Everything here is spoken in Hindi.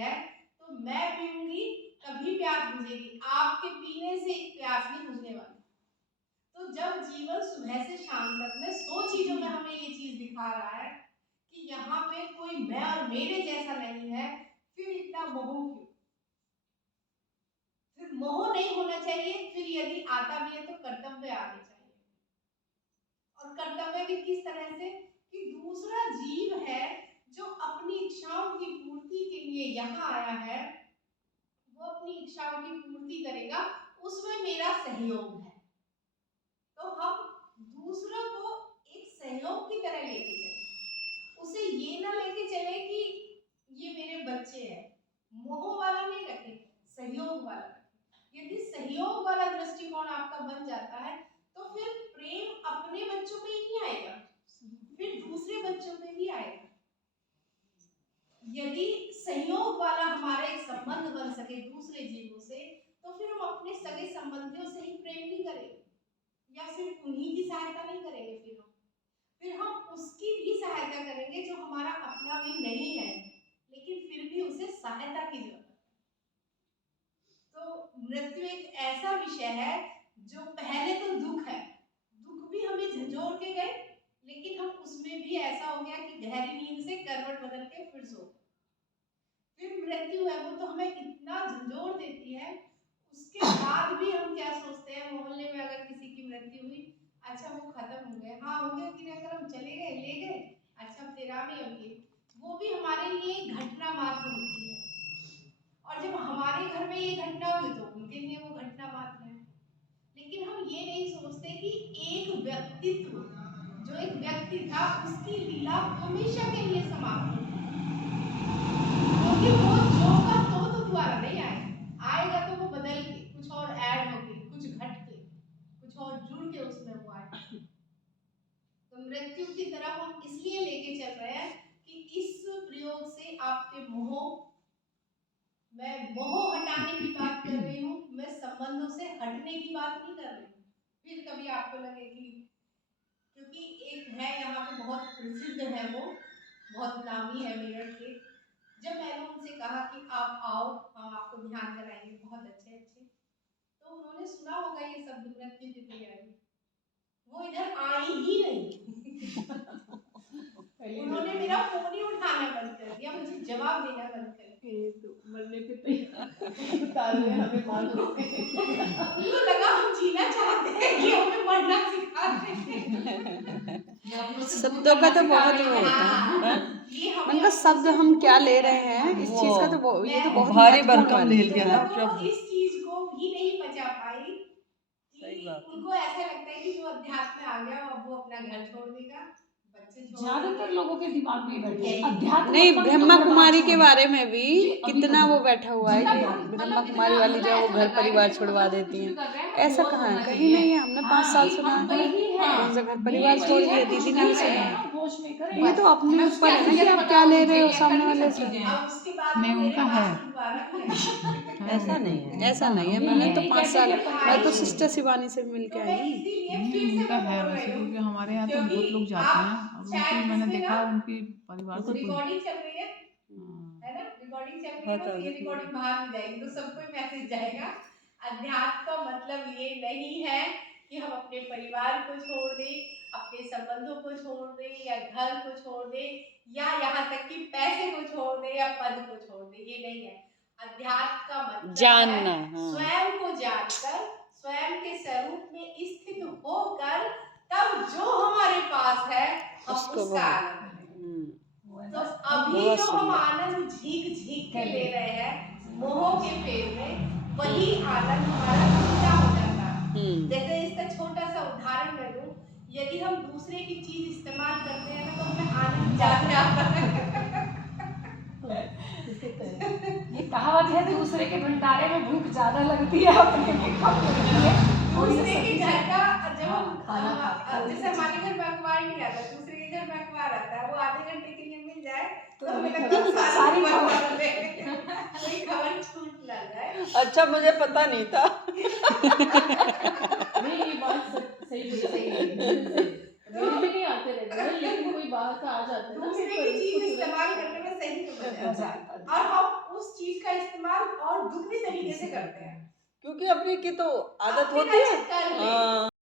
है तो मैं पीऊंगी तभी प्यास बुझेगी, आपके पीने से प्यास नहीं बुझने वाली। तो जब जीवन सुबह से शाम तक में 100 चीजों में हमें ये चीज दिखा रहा है कि यहाँ पे कोई मैं और मेरे जैसा नहीं है, फिर इतना मोह क्यों? फिर मोह नहीं होना चाहिए, फिर यदि आता भी है तो कर्तव्य आने चाहिए। और कर्तव्य भी किस तरह से कि दूसरा जीव है जो अपनी इच्छाओं की पूर्ति के लिए यहाँ आया है, वो अपनी इच्छाओं की पूर्ति करेगा, उसमें मेरा सहयोग है। तो हम दूसरों को एक सहयोग की तरह लेके चले, उसे ये ना लेके चले कि ये मेरे बच्चे हैं, मोह वाला नहीं रखे, सहयोग वाला रखे। यदि सहयोग वाला दृष्टिकोण आपका बन जाता है तो फिर प्रेम अपने बच्चों पे ही नहीं आएगा, फिर दूसरे बच्चों पे भी आएगा। यदि सहयोग वाला हमारा एक संबंध बन सके दूसरे जीवों से, तो फिर हम अपने सगे संबंधियों से ही प्रेम नहीं करेंगे या सिर्फ उन्हीं की सहायता नहीं करेंगे, फिर हम उसकी भी सहायता करेंगे जो हमारा अपना भी नहीं है, लेकिन फिर भी उसे सहायता की जरूरत है। तो मृत्यु एक ऐसा विषय है जो पहले तो दुख है, दुख भी हमें झंझोड़ के गए, लेकिन हम उसमें भी ऐसा हो गया कि गहरी नींद से करवट बदल के फिर सो। फिर मृत्यु है वो तो हमें इतना झंझोड़ देती है, उसके बाद भी हम क्या सोचते हैं, मोहल्ले में अगर किसी की मृत्यु हुई, अच्छा वो खत्म हो गए, हाँ हो गए क्रियाक्रम, चले गए, ले गए, अच्छा तेरा भी अब ये, वो भी हमारे लिए घटना मात्र होती है। और जब हमारे घर में ये घटना हुई तो उनके लिए वो घटना मात्र है। लेकिन हम ये नहीं सोचते कि एक व्यक्तित्व, जो एक व्यक्ति था, उसकी लीला हमेशा के लिए समाप्त होगी, क्योंकि वो जो का तो दोबारा नहीं आएगा, आएगा तो वो बदल के कुछ और ऐड होके, कुछ घट के, कुछ और जुड़ के उसमें वो आएगा। तो मृत्यु की तरफ हम इसलिए लेके चल रहे हैं कि इस प्रयोग से आपके मोह, मैं मोह हटाने की बात कर रही हूँ, मैं संबंधों से हटने की बात नहीं कर रही हूँ। फिर कभी आपको लगे कि, क्योंकि एक है यहाँ पे बहुत प्रसिद्ध है, वो बहुत नामी है मेरठ के, जब मैंने उनसे कहा कि आप आओ हम आपको ध्यान कराएंगे बहुत अच्छे अच्छे, तो उन्होंने सुना होगा ये शब्द मृत्यु की तैयारी, वो इधर आई ही नहीं। उन्होंने मेरा फोन ही उठाना बंद कर दिया, मुझे जवाब देना बंद कर दिया। तो मरने पे तैयार उतार रहे हमें मालूम उनको लगा हम जीना चाहते हैं कि हमें मरना सिखाते हैं। शब्दों का तो बहुत वो होता है, उनका शब्द हम क्या ले रहे हैं इस चीज का, तो ये तो बहुत भारी भरकम ले लिया ना शब्द। इस चीज को भी नहीं बचा पाई, उनको ऐसा लगता है कि जो अध्यात्म में आ गया अब वो अपना घर छोड़ देगा, ज्यादातर लोगों के दिमाग में बैठे अध्यात्म। नहीं, ब्रह्मा कुमारी के बारे में भी कितना वो बैठा हुआ है कि ब्रह्मा कुमारी वाली जो वो घर परिवार छुड़वा देती हैं, ऐसा कहाँ है, कहीं नहीं है। हमने 5 साल सुना है कौन सा घर परिवार छोड़ दिया, दीदी ने भी सुना है। ये तो अपने ऊपर है कि आप क्या ले रहे हो सामने वाले से। मैं उनका है ऐसा नहीं है, ऐसा नहीं है। मैंने तो 5 साल, मैं तो सिस्टर शिवानी से मिल के आई हूँ। उनका है वैसे, क्योंकि हमारे यहाँ तो बहुत लोग जाते हैं और उनकी मैंने देखा उनकी परिवार को रिकॉर्डिंग चल रही है ना, रिकॉर्डिंग चल रही है, तो ये रिकॉर्डिंग बाहर भी जाएगी तो सबको मैसेज जाएगा। अध्यात्म का मतलब ये नहीं है कि हम अपने परिवार को छोड़ दें, अपने संबंधों को छोड़ दें, या घर को छोड़ दें, या यहाँ तक कि पैसे को छोड़ दें या पद को छोड़ दें, ये नहीं है। अध्यात्म का मतलब जानना, स्वयं को जानकर, स्वयं के स्वरूप में स्थित होकर, तब जो हमारे पास है हम उसका आनंद लें। तो अभी जो हम आनंद झीक झीक के ले रहे हैं मोह के फेर में, वही आनंद हमारा पूरा हो जाता है। जैसे इसका छोटा सा उदाहरण मैं दूं, यदि हम दूसरे की चीज इस्तेमाल करते हैं ना तो हमें आनंद ज्यादा आता है। ये कहावत है, दूसरे के भंडारे में भूख ज्यादा लगती है, अपने में कम लगती है। दूसरे के घर का जब हम, जैसे हमारे घर में अखबार नहीं आता, दूसरे के घर में अखबार आता है, वो आधे घंटे के लिए मिल जाए तो हमें लगता है सारी खबर छूट ना जाए। अच्छा, मुझे पता नहीं था। नहीं, ये बात सही नहीं आते रहते हैं, लेकिन कोई बात आ जाता है ना, दूसरे की चीज इस्तेमाल करने में सही तो मजा आता है। और हम उस और दुख भी तरीके से करते हैं। क्योंकि अपनी की तो आदत अपनी होती है। रक्षा कर ले। हाँ